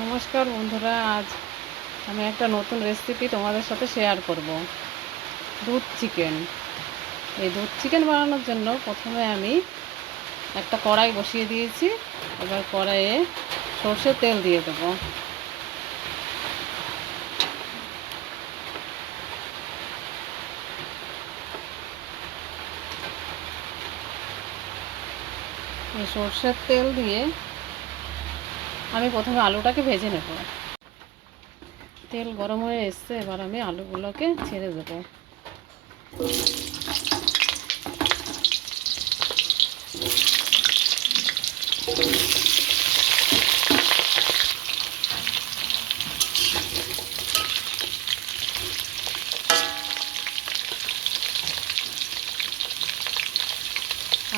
নমস্কার বন্ধুরা, আজ আমি একটা নতুন রেসিপি তোমাদের সাথে শেয়ার করব। দুধ চিকেন। এই দুধ চিকেন বানানোর জন্য প্রথমে আমি একটা কড়াই বসিয়ে দিয়েছি। এবার কড়াইয়ে সর্ষের তেল দিয়ে দেবো। এই সর্ষের তেল দিয়ে আমি প্রথমে আলুটাকে ভেজে নেব। তেল গরম হয়ে এসছে, এবার আমি আলুগুলোকে ছেড়ে দেবো।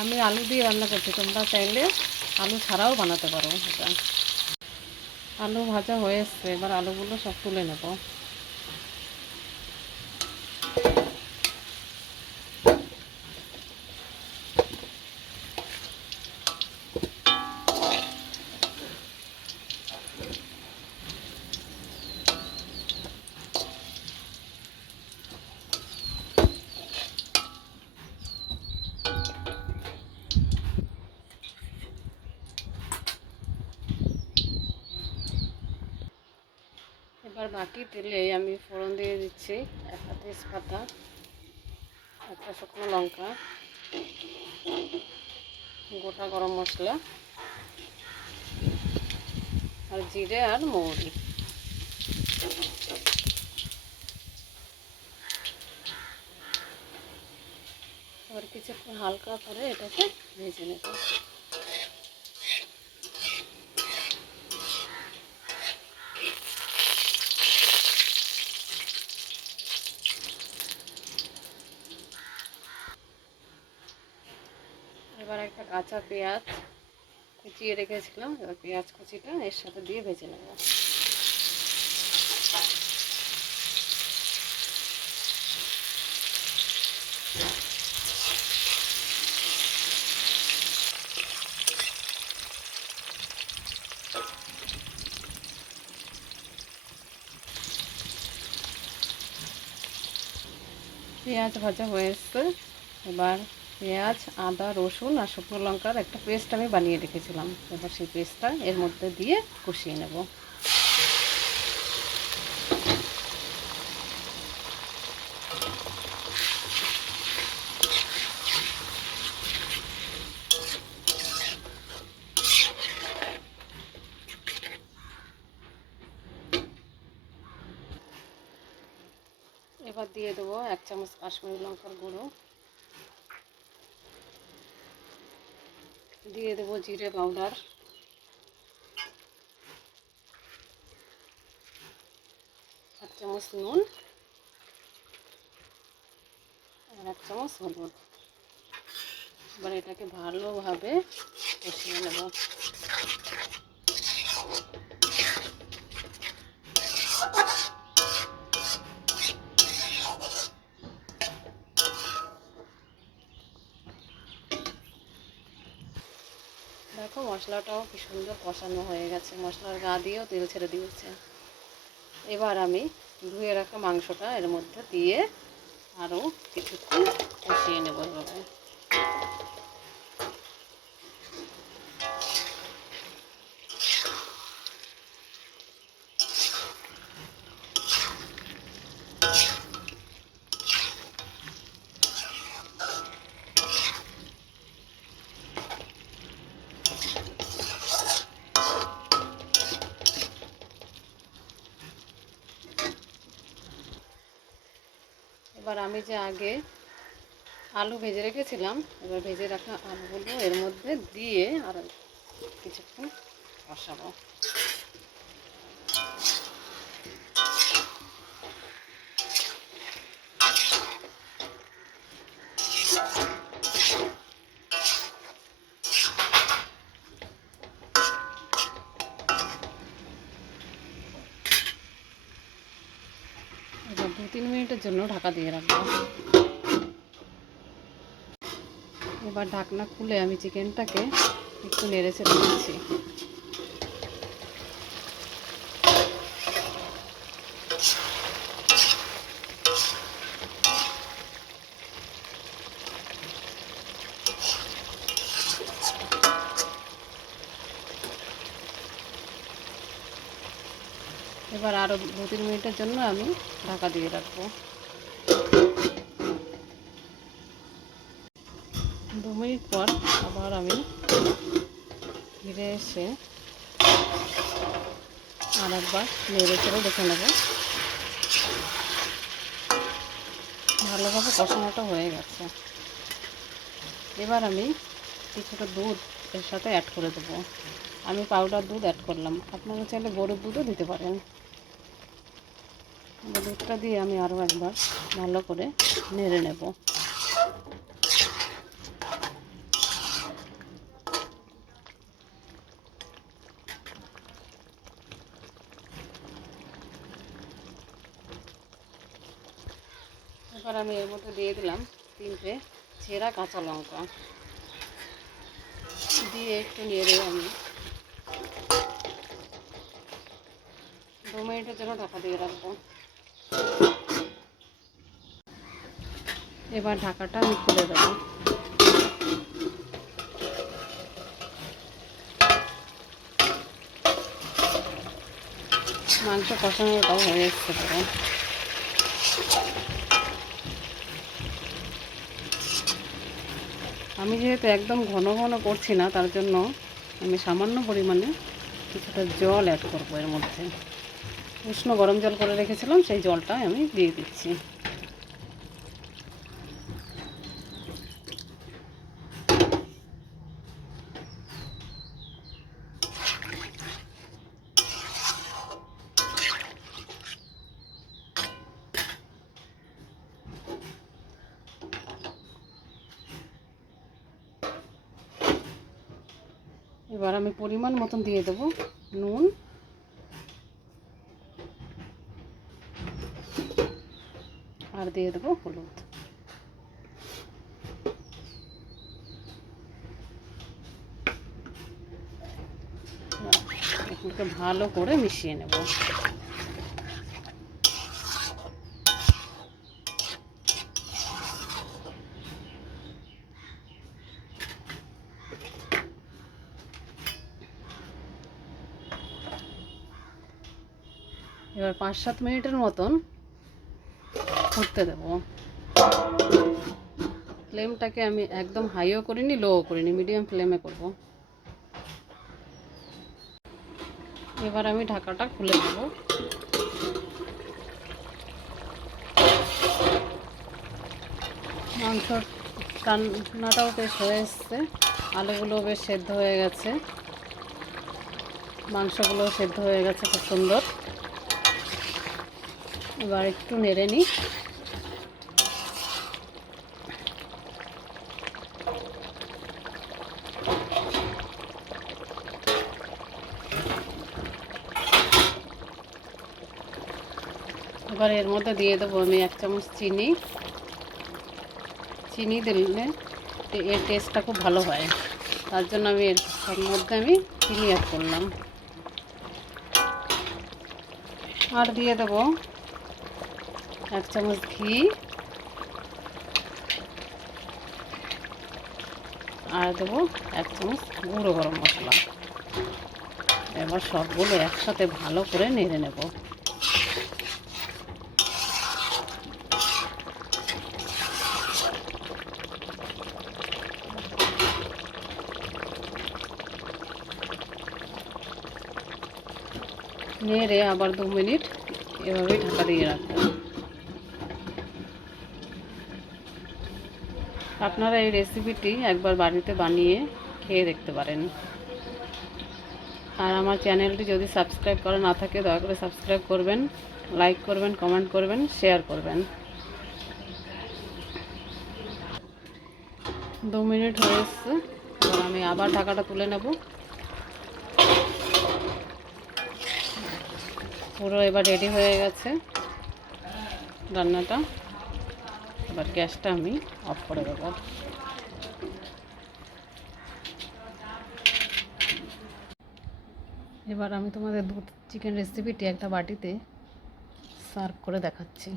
আমি আলু দিয়ে রান্না করছি, তোমরা চাইলে আলু ছাড়াও বানাতে পারো এটা। আলু ভাজা হয়ে এসছে, এবার আলুগুলো সব তুলে নেব। এবার বাকি তেলে আমি ফোড়ন দিয়ে দিচ্ছি একটা তেজপাতা, একটা শুকনো লঙ্কা, গোটা গরম মশলা আর জিরে আর মৌরি। এবার কিছুক্ষণ হালকা করে এটাকে ভেজে নেব। এবার একটা কাঁচা পেঁয়াজ কুচিয়ে রেখেছিলাম, এবার পেঁয়াজ কুচিটা এর সাথে দিয়ে ভেজে নেব। পেঁয়াজ ভাজা হয়ে এসছে, এবার পেঁয়াজ, আদা, রসুন আর শুকনো লঙ্কার একটা পেস্ট আমি বানিয়ে রেখেছিলাম, এবার সেই পেস্টটা এর মধ্যে দিয়ে কষিয়ে নেব। এবার দিয়ে দেবো 1 চামচ কাশ্মীরি লঙ্কার গুঁড়ো, দিয়ে দেবো জিরে পাউডার, 1 চামচ নুন আর 1 চামচ হলুদ। এবার এটাকে ভালোভাবে কষিয়ে নেব। দেখো মশলাটাও কি সুন্দর কষানো হয়ে গেছে, মশলার গা দিয়েও তেল ছেড়ে দিয়েছে। এবার আমি ধুয়ে রাখা মাংসটা এর মধ্যে দিয়ে আরও কিছুক্ষণ কষিয়ে নেব। এভাবে এবার আমি যে আগে আলু ভেজে রেখেছিলাম, এবার ভেজে রাখা আলুগুলো এর মধ্যে দিয়ে আর কিছুক্ষণ কষাবো। এবার 2-3 মিনিটের জন্য ঢাকা দিয়ে রাখবো। এবার ঢাকনা খুলে আমি চিকেনটাকে একটু নেড়ে চেড়ে দিচ্ছি। এবার আরও 2-3 মিনিটের জন্য আমি ঢাকা দিয়ে রাখবো। 2 মিনিট পর আবার আমি ফিরে এসে আর একবার নেড়ে চেড়ে দেখে নেব। ভালোভাবে কষানোটা হয়ে গেছে। এবার আমি কিছুটা দুধ এর সাথে অ্যাড করে দেবো। আমি পাউডার দুধ অ্যাড করলাম, আপনারা চাইলে গরুর দুধও দিতে পারেন। দুধটা দিয়ে আমি আরও একবার ভালো করে নেড়ে নেব। এবার আমি এর মধ্যে দিয়ে দিলাম 3টে চেরা কাঁচা লঙ্কা, দিয়ে একটু নেড়ে আমি 2 মিনিটের জন্য ঢাকা দিয়ে রাখবো। এবার ঢাকাটা আমি খুলে দেবো। মাংস কষানোটাও হয়ে এসছে পুরো। আমি যেহেতু একদম ঘন ঘন করছি না, তার জন্য আমি সামান্য পরিমাণে কিছুটা জল অ্যাড করবো এর মধ্যে। উষ্ণ গরম জল করে রেখেছিলাম, সেই জলটা আমি দিয়ে দিচ্ছি। এবার আমি পরিমাণ মতন দিয়ে দেবো নুন, আর দিয়ে দেবো হলুদ। এগুলোকে ভালো করে মিশিয়ে নেব। এবার 5-7 মিনিটের মতন ফুটতে দেব। ফ্লেমটাকে আমি একদম হাইও করিনি, লোও করিনি, মিডিয়াম ফ্লেমে করব। এবার আমি ঢাকাটা খুলে দেব। মাংসর রান্নাটাও বেশ হয়ে এসছে, আলুগুলো বেশ সেদ্ধ হয়ে গেছে, মাংসগুলোও সেদ্ধ হয়ে গেছে খুব সুন্দর। এবার একটু নেড়ে নিই। এবার এর মধ্যে দিয়ে দেবো আমি 1 চামচ চিনি। চিনি দিলে এর টেস্টটা খুব ভালো হয়, তার জন্য আমি এর মধ্যে আমি চিনি অ্যাড করলাম। আর দিয়ে দেবো 1 চামচ ঘি, আর দেবো 1 চামচ গুঁড়ো গরম মশলা। এবার সবগুলো একসাথে ভালো করে নেড়ে নেব। নেড়ে আবার 2 মিনিট এভাবেই ঢাকা দিয়ে রাখবো। আপনারা এই রেসিপিটি একবার বাড়িতে বানিয়ে খেয়ে দেখতে পারেন। আর আমার চ্যানেলটি যদি সাবস্ক্রাইব করা না থাকে, দয়া করে সাবস্ক্রাইব করবেন, লাইক করবেন, কমেন্ট করবেন, শেয়ার করবেন। 2 মিনিট হয়ে এসছে, এবার আমি আবার ঢাকাটা তুলে নেব। পুরো এবার রেডি হয়ে গেছে রান্নাটা। এবার গ্যাসটা আমি অফ করে দেব। এবার আমি তোমাদের দুধ চিকেন রেসিপিটি একটা বাটিতে সার্ভ করে দেখাচ্ছি।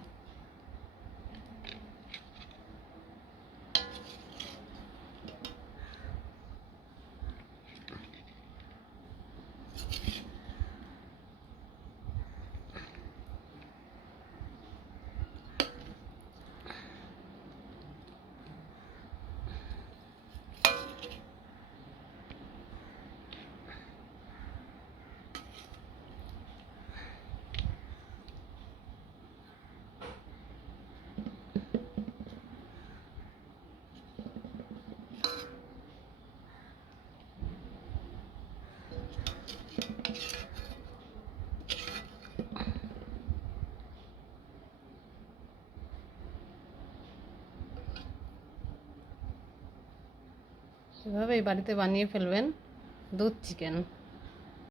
এভাবেই বাড়িতে বানিয়ে ফেলবেন দুধ চিকেন।